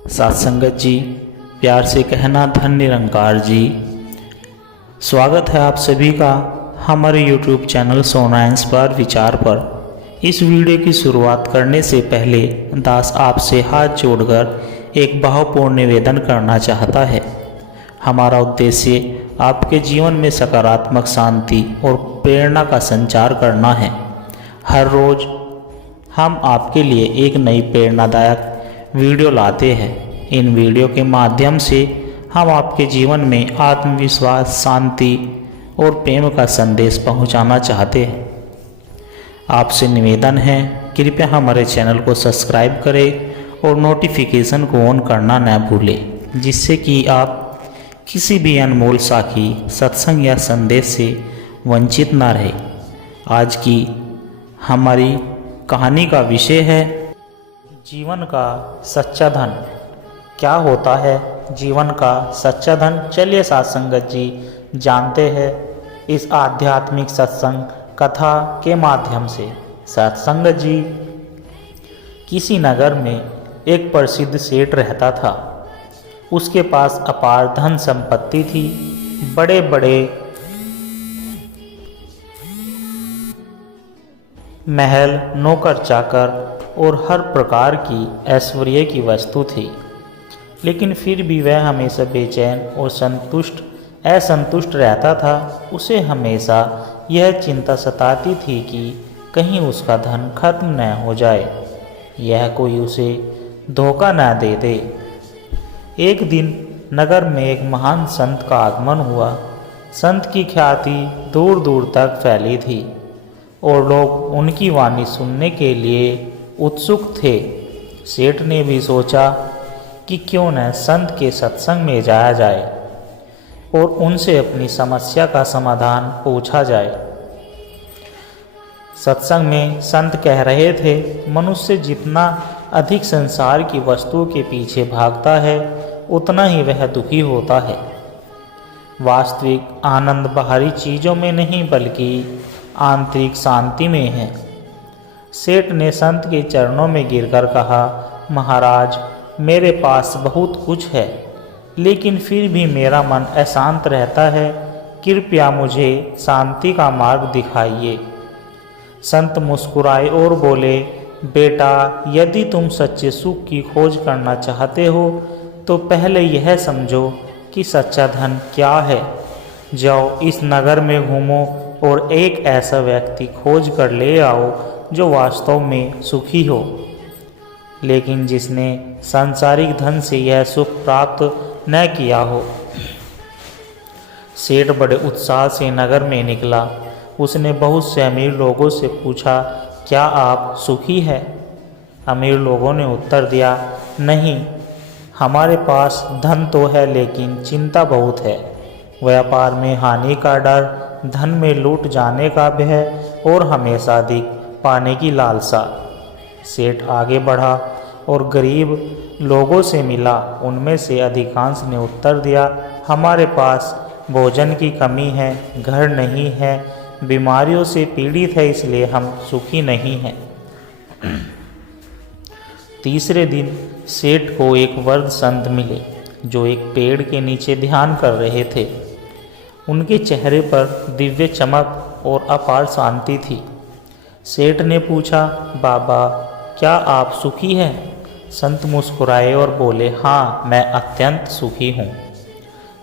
साथ संगत जी, प्यार से कहना धन निरंकार जी। स्वागत है आप सभी का हमारे YouTube चैनल सोना इंस्पायर विचार पर। इस वीडियो की शुरुआत करने से पहले दास आपसे हाथ जोड़कर एक भावपूर्ण निवेदन करना चाहता है। हमारा उद्देश्य आपके जीवन में सकारात्मक शांति और प्रेरणा का संचार करना है। हर रोज़ हम आपके लिए एक नई प्रेरणादायक वीडियो लाते हैं। इन वीडियो के माध्यम से हम आपके जीवन में आत्मविश्वास, शांति और प्रेम का संदेश पहुंचाना चाहते हैं। आपसे निवेदन है, कृपया हमारे चैनल को सब्सक्राइब करें और नोटिफिकेशन को ऑन करना न भूलें, जिससे कि आप किसी भी अनमोल साखी, सत्संग या संदेश से वंचित न रहे। आज की हमारी कहानी का विषय है जीवन का सच्चा धन। क्या होता है जीवन का सच्चा धन? चलिए साथ संगत जी जानते हैं इस आध्यात्मिक सत्संग कथा के माध्यम से। साथ संगत जी, किसी नगर में एक प्रसिद्ध सेठ रहता था। उसके पास अपार धन संपत्ति थी। बड़े बड़े महल, नौकर चाकर और हर प्रकार की ऐश्वर्य की वस्तु थी। लेकिन फिर भी वह हमेशा बेचैन और असंतुष्ट रहता था। उसे हमेशा यह चिंता सताती थी कि कहीं उसका धन खत्म न हो जाए, यह कोई उसे धोखा न दे दे। एक दिन नगर में एक महान संत का आगमन हुआ। संत की ख्याति दूर दूर तक फैली थी और लोग उनकी वाणी सुनने के लिए उत्सुक थे। सेठ ने भी सोचा कि क्यों न संत के सत्संग में जाया जाए और उनसे अपनी समस्या का समाधान पूछा जाए। सत्संग में संत कह रहे थे, मनुष्य जितना अधिक संसार की वस्तुओं के पीछे भागता है, उतना ही वह दुखी होता है। वास्तविक आनंद बाहरी चीज़ों में नहीं बल्कि आंतरिक शांति में है। सेठ ने संत के चरणों में गिरकर कहा, महाराज, मेरे पास बहुत कुछ है, लेकिन फिर भी मेरा मन अशांत रहता है। कृपया मुझे शांति का मार्ग दिखाइए। संत मुस्कुराए और बोले, बेटा, यदि तुम सच्चे सुख की खोज करना चाहते हो तो पहले यह समझो कि सच्चा धन क्या है। जाओ इस नगर में घूमो और एक ऐसा व्यक्ति खोज कर ले आओ जो वास्तव में सुखी हो, लेकिन जिसने सांसारिक धन से यह सुख प्राप्त न किया हो। सेठ बड़े उत्साह से नगर में निकला। उसने बहुत से अमीर लोगों से पूछा, क्या आप सुखी हैं? अमीर लोगों ने उत्तर दिया, नहीं, हमारे पास धन तो है लेकिन चिंता बहुत है। व्यापार में हानि का डर, धन में लूट जाने का भय और हमेशा अधिक पाने की लालसा। सेठ आगे बढ़ा और गरीब लोगों से मिला। उनमें से अधिकांश ने उत्तर दिया, हमारे पास भोजन की कमी है, घर नहीं है, बीमारियों से पीड़ित है, इसलिए हम सुखी नहीं हैं। तीसरे दिन सेठ को एक वृद्ध संत मिले जो एक पेड़ के नीचे ध्यान कर रहे थे। उनके चेहरे पर दिव्य चमक और अपार शांति थी। सेठ ने पूछा, बाबा, क्या आप सुखी हैं? संत मुस्कुराए और बोले, हाँ, मैं अत्यंत सुखी हूँ।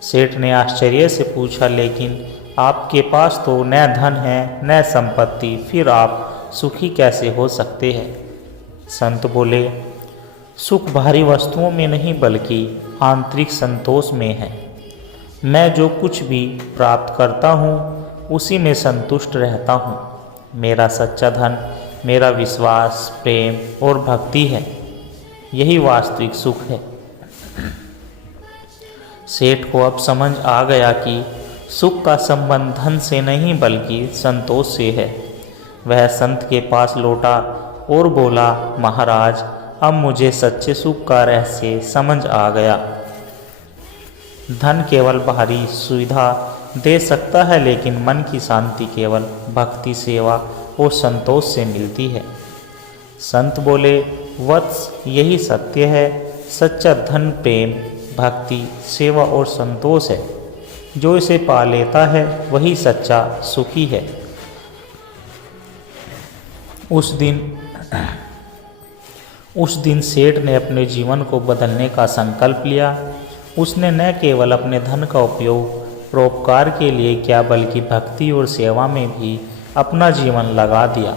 सेठ ने आश्चर्य से पूछा, लेकिन आपके पास तो न धन है न संपत्ति, फिर आप सुखी कैसे हो सकते हैं? संत बोले, सुख बाहरी वस्तुओं में नहीं बल्कि आंतरिक संतोष में है। मैं जो कुछ भी प्राप्त करता हूँ उसी में संतुष्ट रहता हूँ। मेरा सच्चा धन मेरा विश्वास, प्रेम और भक्ति है। यही वास्तविक सुख है। सेठ को अब समझ आ गया कि सुख का संबंध धन से नहीं बल्कि संतोष से है। वह संत के पास लौटा और बोला, महाराज, अब मुझे सच्चे सुख का रहस्य समझ आ गया। धन केवल बाहरी सुविधा दे सकता है, लेकिन मन की शांति केवल भक्ति, सेवा और संतोष से मिलती है। संत बोले, वत्स, यही सत्य है। सच्चा धन प्रेम, भक्ति, सेवा और संतोष है। जो इसे पा लेता है वही सच्चा सुखी है। उस दिन सेठ ने अपने जीवन को बदलने का संकल्प लिया। उसने न केवल अपने धन का उपयोग परोपकार के लिए किया बल्कि भक्ति और सेवा में भी अपना जीवन लगा दिया।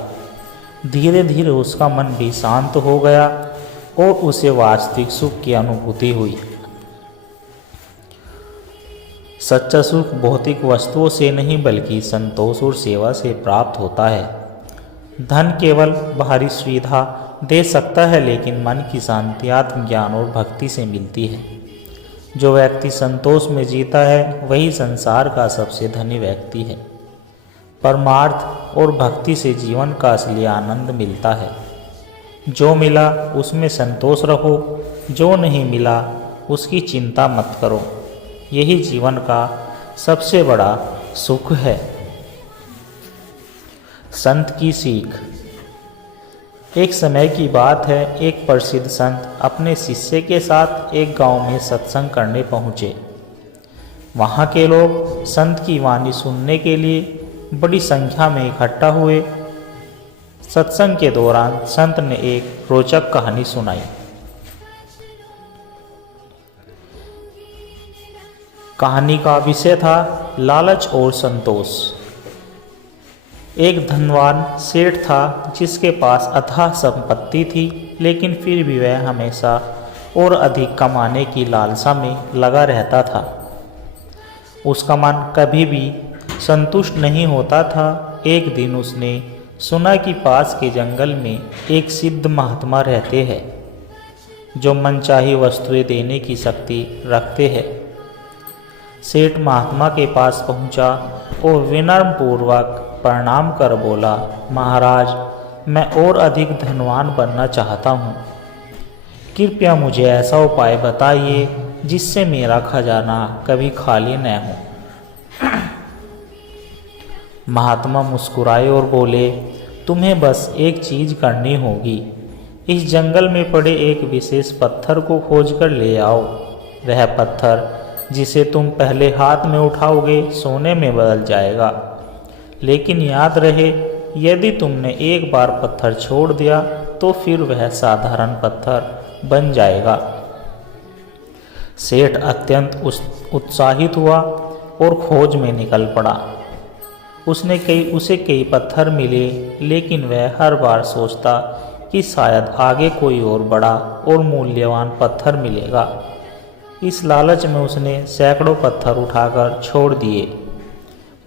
धीरे धीरे उसका मन भी शांत हो गया और उसे वास्तविक सुख की अनुभूति हुई। सच्चा सुख भौतिक वस्तुओं से नहीं बल्कि संतोष और सेवा से प्राप्त होता है। धन केवल बाहरी सुविधा दे सकता है, लेकिन मन की शांति आत्मज्ञान और भक्ति से मिलती है। जो व्यक्ति संतोष में जीता है वही संसार का सबसे धनी व्यक्ति है। परमार्थ और भक्ति से जीवन का असली आनंद मिलता है। जो मिला उसमें संतोष रखो, जो नहीं मिला उसकी चिंता मत करो। यही जीवन का सबसे बड़ा सुख है। संत की सीख। एक समय की बात है, एक प्रसिद्ध संत अपने शिष्य के साथ एक गांव में सत्संग करने पहुँचे। वहाँ के लोग संत की वाणी सुनने के लिए बड़ी संख्या में इकट्ठा हुए। सत्संग के दौरान संत ने एक रोचक कहानी सुनाई। कहानी का विषय था लालच और संतोष। एक धनवान सेठ था जिसके पास अथाह संपत्ति थी, लेकिन फिर भी वह हमेशा और अधिक कमाने की लालसा में लगा रहता था। उसका मन कभी भी संतुष्ट नहीं होता था। एक दिन उसने सुना कि पास के जंगल में एक सिद्ध महात्मा रहते हैं जो मनचाही वस्तुएं देने की शक्ति रखते हैं। सेठ महात्मा के पास पहुंचा और विनम्र पूर्वक प्रणाम कर बोला, महाराज, मैं और अधिक धनवान बनना चाहता हूँ। कृपया मुझे ऐसा उपाय बताइए जिससे मेरा खजाना कभी खाली न हो। महात्मा मुस्कुराए और बोले, तुम्हें बस एक चीज करनी होगी। इस जंगल में पड़े एक विशेष पत्थर को खोजकर ले आओ। वह पत्थर जिसे तुम पहले हाथ में उठाओगे सोने में बदल जाएगा, लेकिन याद रहे, यदि तुमने एक बार पत्थर छोड़ दिया तो फिर वह साधारण पत्थर बन जाएगा। सेठ अत्यंत उत्साहित हुआ और खोज में निकल पड़ा। उसे कई पत्थर मिले, लेकिन वह हर बार सोचता कि शायद आगे कोई और बड़ा और मूल्यवान पत्थर मिलेगा। इस लालच में उसने सैकड़ों पत्थर उठाकर छोड़ दिए।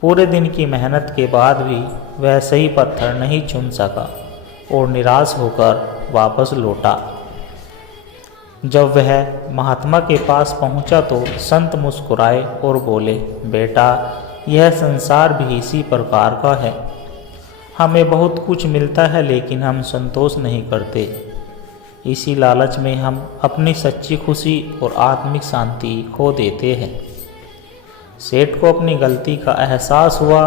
पूरे दिन की मेहनत के बाद भी वह सही पत्थर नहीं चुन सका और निराश होकर वापस लौटा। जब वह महात्मा के पास पहुंचा तो संत मुस्कुराए और बोले, बेटा, यह संसार भी इसी प्रकार का है। हमें बहुत कुछ मिलता है, लेकिन हम संतोष नहीं करते। इसी लालच में हम अपनी सच्ची खुशी और आत्मिक शांति खो देते हैं। सेठ को अपनी गलती का एहसास हुआ।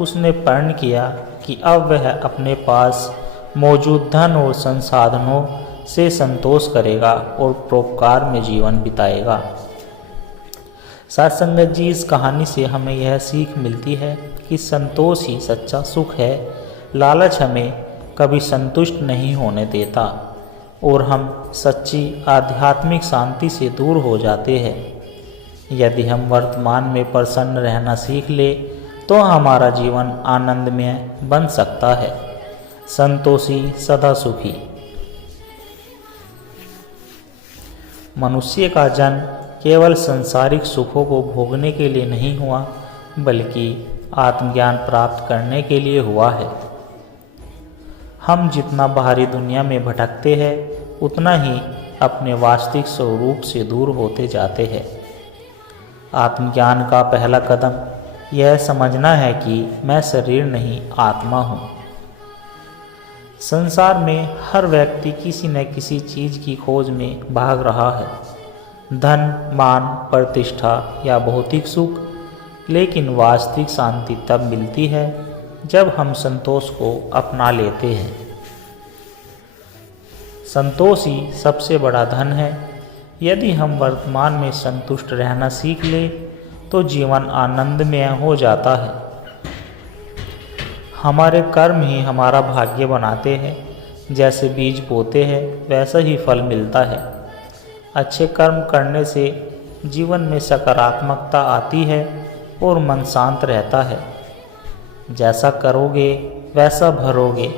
उसने प्रण किया कि अब वह अपने पास मौजूद धन और संसाधनों से संतोष करेगा और परोपकार में जीवन बिताएगा। साथ संगत जी, इस कहानी से हमें यह सीख मिलती है कि संतोष ही सच्चा सुख है। लालच हमें कभी संतुष्ट नहीं होने देता और हम सच्ची आध्यात्मिक शांति से दूर हो जाते हैं। यदि हम वर्तमान में प्रसन्न रहना सीख ले तो हमारा जीवन आनंदमय बन सकता है। संतोषी सदा सुखी। मनुष्य का जन्म केवल सांसारिक सुखों को भोगने के लिए नहीं हुआ, बल्कि आत्मज्ञान प्राप्त करने के लिए हुआ है। हम जितना बाहरी दुनिया में भटकते हैं, उतना ही अपने वास्तविक स्वरूप से दूर होते जाते हैं। आत्मज्ञान का पहला कदम यह समझना है कि मैं शरीर नहीं, आत्मा हूँ। संसार में हर व्यक्ति किसी न किसी चीज़ की खोज में भाग रहा है, धन, मान, प्रतिष्ठा या भौतिक सुख। लेकिन वास्तविक शांति तब मिलती है जब हम संतोष को अपना लेते हैं। संतोष ही सबसे बड़ा धन है। यदि हम वर्तमान में संतुष्ट रहना सीख ले तो जीवन आनंदमय हो जाता है। हमारे कर्म ही हमारा भाग्य बनाते हैं। जैसे बीज बोते हैं वैसा ही फल मिलता है। अच्छे कर्म करने से जीवन में सकारात्मकता आती है और मन शांत रहता है। जैसा करोगे वैसा भरोगे,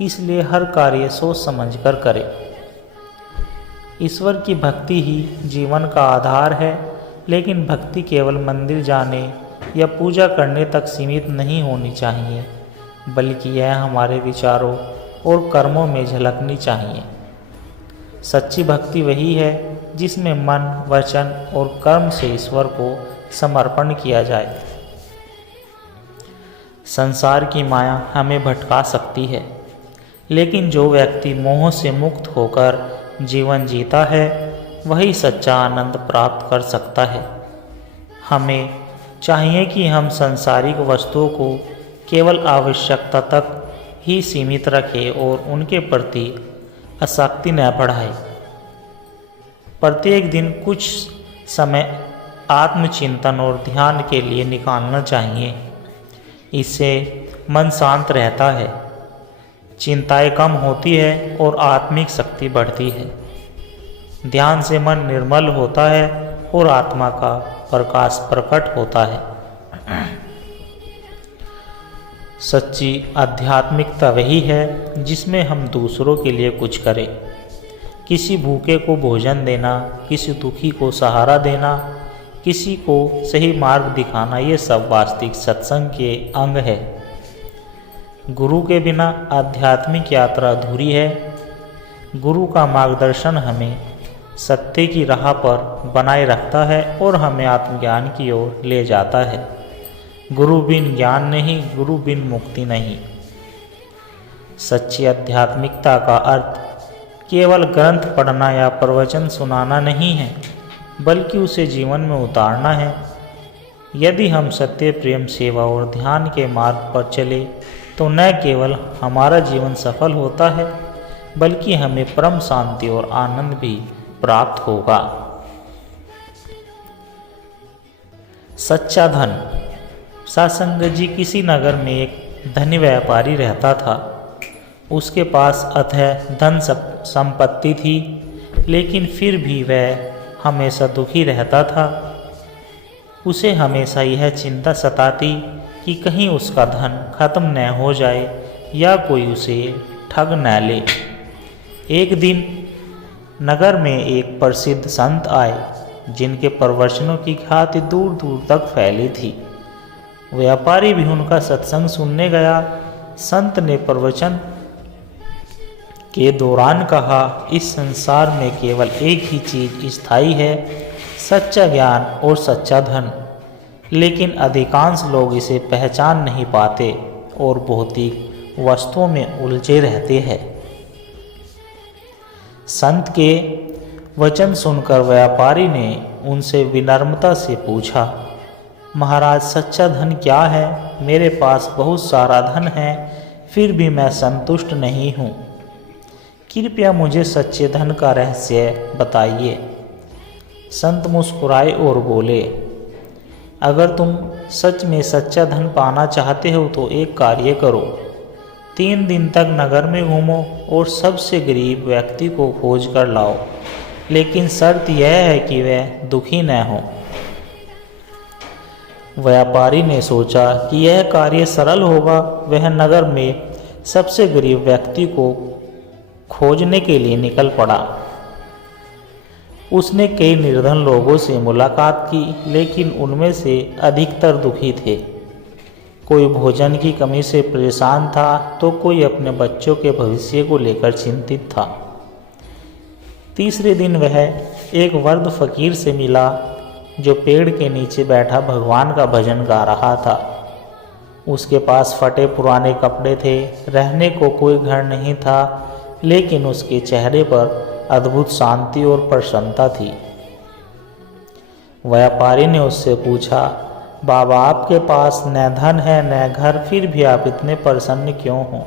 इसलिए हर कार्य सोच समझकर करें। ईश्वर की भक्ति ही जीवन का आधार है, लेकिन भक्ति केवल मंदिर जाने या पूजा करने तक सीमित नहीं होनी चाहिए, बल्कि यह हमारे विचारों और कर्मों में झलकनी चाहिए। सच्ची भक्ति वही है जिसमें मन, वचन और कर्म से ईश्वर को समर्पण किया जाए। संसार की माया हमें भटका सकती है, लेकिन जो व्यक्ति मोह से मुक्त होकर जीवन जीता है वही सच्चा आनंद प्राप्त कर सकता है। हमें चाहिए कि हम सांसारिक वस्तुओं को केवल आवश्यकता तक ही सीमित रखें और उनके प्रति आसक्ति न बढ़ाएं। प्रत्येक दिन कुछ समय आत्मचिंतन और ध्यान के लिए निकालना चाहिए। इससे मन शांत रहता है, चिंताएं कम होती है और आत्मिक शक्ति बढ़ती है। ध्यान से मन निर्मल होता है और आत्मा का प्रकाश प्रकट होता है। सच्ची आध्यात्मिकता वही है जिसमें हम दूसरों के लिए कुछ करें। किसी भूखे को भोजन देना, किसी दुखी को सहारा देना, किसी को सही मार्ग दिखाना, ये सब वास्तविक सत्संग के अंग है। गुरु के बिना आध्यात्मिक यात्रा अधूरी है। गुरु का मार्गदर्शन हमें सत्य की राह पर बनाए रखता है और हमें आत्मज्ञान की ओर ले जाता है। गुरु बिन ज्ञान नहीं, गुरु बिन मुक्ति नहीं। सच्ची आध्यात्मिकता का अर्थ केवल ग्रंथ पढ़ना या प्रवचन सुनाना नहीं है, बल्कि उसे जीवन में उतारना है। यदि हम सत्य, प्रेम, सेवा और ध्यान के मार्ग पर चले तो न केवल हमारा जीवन सफल होता है, बल्कि हमें परम शांति और आनंद भी प्राप्त होगा। सच्चा धन। सत्संग जी किसी नगर में एक धनी व्यापारी रहता था। उसके पास अथाह धन संपत्ति थी, लेकिन फिर भी वह हमेशा दुखी रहता था। उसे हमेशा यह चिंता सताती कि कहीं उसका धन खत्म न हो जाए या कोई उसे ठग न ले। एक दिन नगर में एक प्रसिद्ध संत आए, जिनके प्रवचनों की ख्याति दूर दूर तक फैली थी। व्यापारी भी उनका सत्संग सुनने गया। संत ने प्रवचन के दौरान कहा, इस संसार में केवल एक ही चीज़ स्थायी है, सच्चा ज्ञान और सच्चा धन। लेकिन अधिकांश लोग इसे पहचान नहीं पाते और भौतिक वस्तुओं में उलझे रहते हैं। संत के वचन सुनकर व्यापारी ने उनसे विनम्रता से पूछा, महाराज, सच्चा धन क्या है? मेरे पास बहुत सारा धन है, फिर भी मैं संतुष्ट नहीं हूँ। कृपया मुझे सच्चे धन का रहस्य बताइए। संत मुस्कुराए और बोले, अगर तुम सच में सच्चा धन पाना चाहते हो तो एक कार्य करो। 3 दिन तक नगर में घूमो और सबसे गरीब व्यक्ति को खोज कर लाओ, लेकिन शर्त यह है कि वह दुखी न हो। व्यापारी ने सोचा कि यह कार्य सरल होगा। वह नगर में सबसे गरीब व्यक्ति को खोजने के लिए निकल पड़ा। उसने कई निर्धन लोगों से मुलाकात की, लेकिन उनमें से अधिकतर दुखी थे। कोई भोजन की कमी से परेशान था तो कोई अपने बच्चों के भविष्य को लेकर चिंतित था। तीसरे दिन वह एक वृद्ध फकीर से मिला, जो पेड़ के नीचे बैठा भगवान का भजन गा रहा था। उसके पास फटे पुराने कपड़े थे, रहने को कोई घर नहीं था, लेकिन उसके चेहरे पर अद्भुत शांति और प्रसन्नता थी। व्यापारी ने उससे पूछा, बाबा, आपके पास न धन है न घर, फिर भी आप इतने प्रसन्न क्यों हो?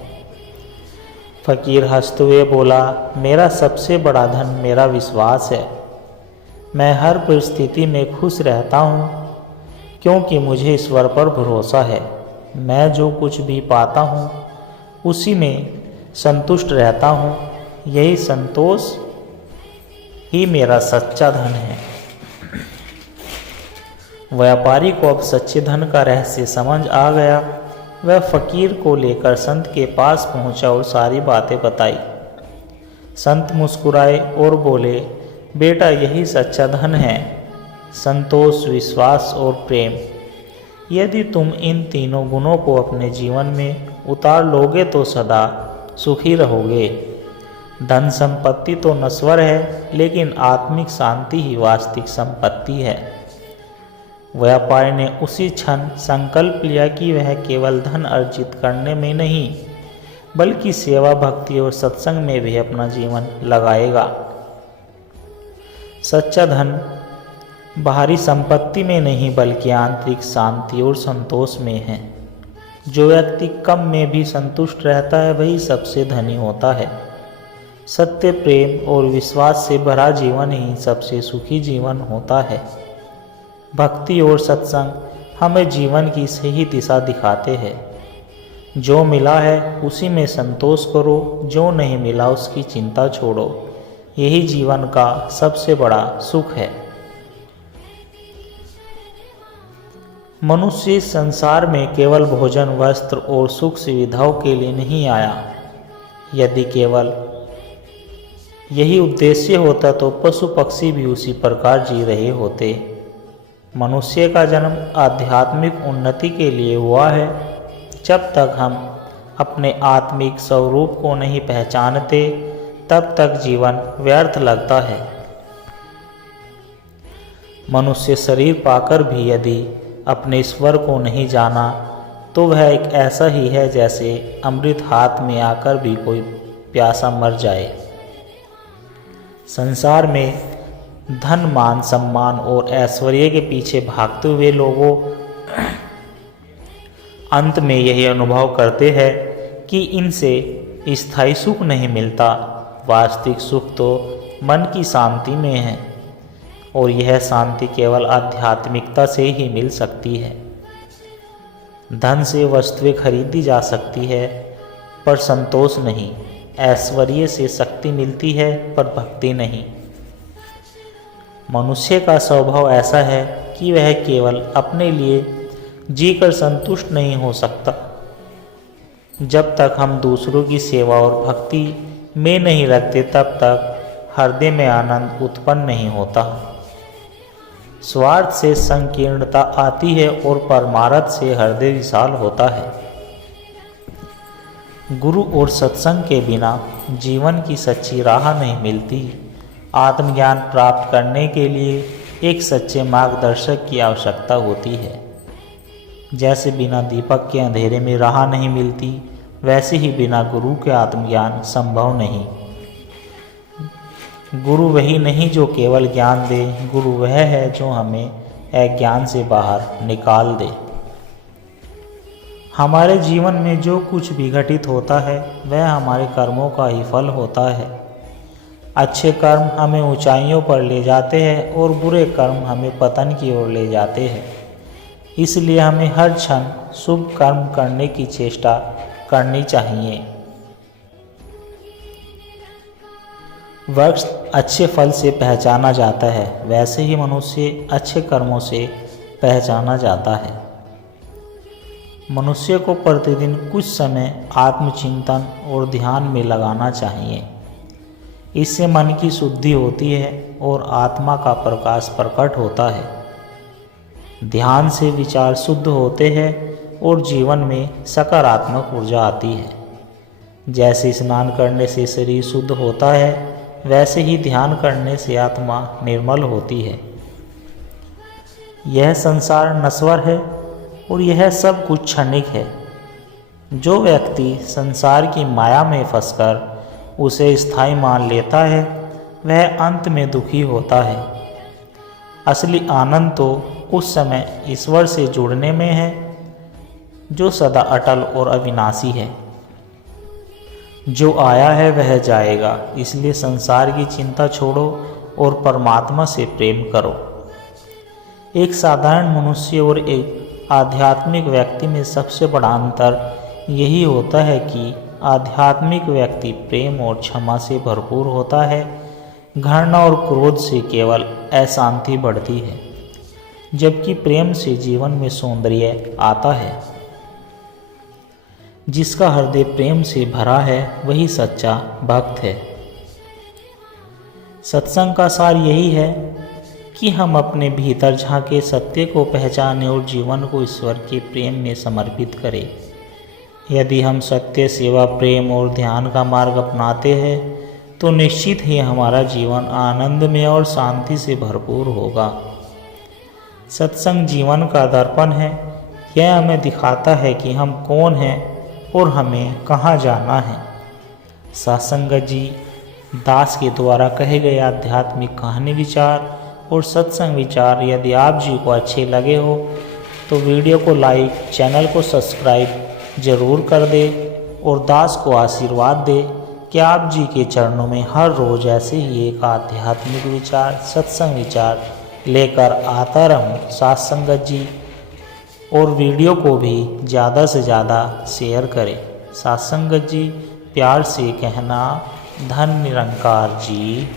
फकीर हंसते हुए बोला, मेरा सबसे बड़ा धन मेरा विश्वास है। मैं हर परिस्थिति में खुश रहता हूँ क्योंकि मुझे ईश्वर पर भरोसा है। मैं जो कुछ भी पाता हूँ उसी में संतुष्ट रहता हूँ। यही संतोष ही मेरा सच्चा धन है। व्यापारी को अब सच्चे धन का रहस्य समझ आ गया। वह फकीर को लेकर संत के पास पहुंचा और सारी बातें बताई। संत मुस्कुराए और बोले, बेटा यही सच्चा धन है, संतोष, विश्वास और प्रेम। यदि तुम इन तीनों गुणों को अपने जीवन में उतार लोगे तो सदा सुखी रहोगे। धन संपत्ति तो नश्वर है, लेकिन आत्मिक शांति ही वास्तविक संपत्ति है। व्यापारी ने उसी क्षण संकल्प लिया कि वह केवल धन अर्जित करने में नहीं, बल्कि सेवा, भक्ति और सत्संग में भी अपना जीवन लगाएगा। सच्चा धन बाहरी संपत्ति में नहीं, बल्कि आंतरिक शांति और संतोष में है। जो व्यक्ति कम में भी संतुष्ट रहता है वही सबसे धनी होता है। सत्य, प्रेम और विश्वास से भरा जीवन ही सबसे सुखी जीवन होता है। भक्ति और सत्संग हमें जीवन की सही दिशा दिखाते हैं। जो मिला है उसी में संतोष करो, जो नहीं मिला उसकी चिंता छोड़ो। यही जीवन का सबसे बड़ा सुख है। मनुष्य संसार में केवल भोजन, वस्त्र और सुख सुविधाओं के लिए नहीं आया। यदि केवल यही उद्देश्य होता तो पशु पक्षी भी उसी प्रकार जी रहे होते। मनुष्य का जन्म आध्यात्मिक उन्नति के लिए हुआ है। जब तक हम अपने आत्मिक स्वरूप को नहीं पहचानते तब तक जीवन व्यर्थ लगता है। मनुष्य शरीर पाकर भी यदि अपने ईश्वर को नहीं जाना तो वह एक ऐसा ही है जैसे अमृत हाथ में आकर भी कोई प्यासा मर जाए। संसार में धन, मान, सम्मान और ऐश्वर्य के पीछे भागते हुए लोगों अंत में यही अनुभव करते हैं कि इनसे स्थायी सुख नहीं मिलता। वास्तविक सुख तो मन की शांति में है और यह शांति केवल आध्यात्मिकता से ही मिल सकती है। धन से वस्तुएं खरीदी जा सकती है पर संतोष नहीं। ऐश्वर्य से शक्ति मिलती है पर भक्ति नहीं। मनुष्य का स्वभाव ऐसा है कि वह केवल अपने लिए जीकर संतुष्ट नहीं हो सकता। जब तक हम दूसरों की सेवा और भक्ति में नहीं रखते तब तक हृदय में आनंद उत्पन्न नहीं होता। स्वार्थ से संकीर्णता आती है और परमार्थ से हृदय विशाल होता है। गुरु और सत्संग के बिना जीवन की सच्ची राह नहीं मिलती। आत्मज्ञान प्राप्त करने के लिए एक सच्चे मार्गदर्शक की आवश्यकता होती है। जैसे बिना दीपक के अंधेरे में राह नहीं मिलती, वैसे ही बिना गुरु के आत्मज्ञान संभव नहीं। गुरु वही नहीं जो केवल ज्ञान दे, गुरु वह है जो हमें अज्ञान से बाहर निकाल दे। हमारे जीवन में जो कुछ भी घटित होता है वह हमारे कर्मों का ही फल होता है। अच्छे कर्म हमें ऊंचाइयों पर ले जाते हैं और बुरे कर्म हमें पतन की ओर ले जाते हैं। इसलिए हमें हर क्षण शुभ कर्म करने की चेष्टा करनी चाहिए। वृक्ष अच्छे फल से पहचाना जाता है, वैसे ही मनुष्य अच्छे कर्मों से पहचाना जाता है। मनुष्य को प्रतिदिन कुछ समय आत्मचिंतन और ध्यान में लगाना चाहिए। इससे मन की शुद्धि होती है और आत्मा का प्रकाश प्रकट होता है। ध्यान से विचार शुद्ध होते हैं और जीवन में सकारात्मक ऊर्जा आती है। जैसे स्नान करने से शरीर शुद्ध होता है, वैसे ही ध्यान करने से आत्मा निर्मल होती है। यह संसार नश्वर है और यह सब कुछ क्षणिक है। जो व्यक्ति संसार की माया में फंसकर उसे स्थायी मान लेता है वह अंत में दुखी होता है। असली आनंद तो उस समय ईश्वर से जुड़ने में है जो सदा अटल और अविनाशी है। जो आया है वह जाएगा, इसलिए संसार की चिंता छोड़ो और परमात्मा से प्रेम करो। एक साधारण मनुष्य और एक आध्यात्मिक व्यक्ति में सबसे बड़ा अंतर यही होता है कि आध्यात्मिक व्यक्ति प्रेम और क्षमा से भरपूर होता है। घृणा और क्रोध से केवल अशांति बढ़ती है, जबकि प्रेम से जीवन में सौंदर्य आता है। जिसका हृदय प्रेम से भरा है वही सच्चा भक्त है। सत्संग का सार यही है कि हम अपने भीतर झांके, सत्य को पहचानें और जीवन को ईश्वर के प्रेम में समर्पित करें। यदि हम सत्य, सेवा, प्रेम और ध्यान का मार्ग अपनाते हैं तो निश्चित ही हमारा जीवन आनंदमय और शांति से भरपूर होगा। सत्संग जीवन का दर्पण है। यह हमें दिखाता है कि हम कौन हैं और हमें कहाँ जाना है। सत्संग जी दास के द्वारा कहे गए आध्यात्मिक कहानी विचार और सत्संग विचार यदि आप जी को अच्छे लगे हो तो वीडियो को लाइक, चैनल को सब्सक्राइब जरूर कर दे और दास को आशीर्वाद दे कि आप जी के चरणों में हर रोज़ ऐसे ही एक आध्यात्मिक विचार, सत्संग विचार लेकर आता रहूं। सत्संग जी और वीडियो को भी ज़्यादा से ज़्यादा शेयर करें। सत्संग जी प्यार से कहना, धन निरंकार जी।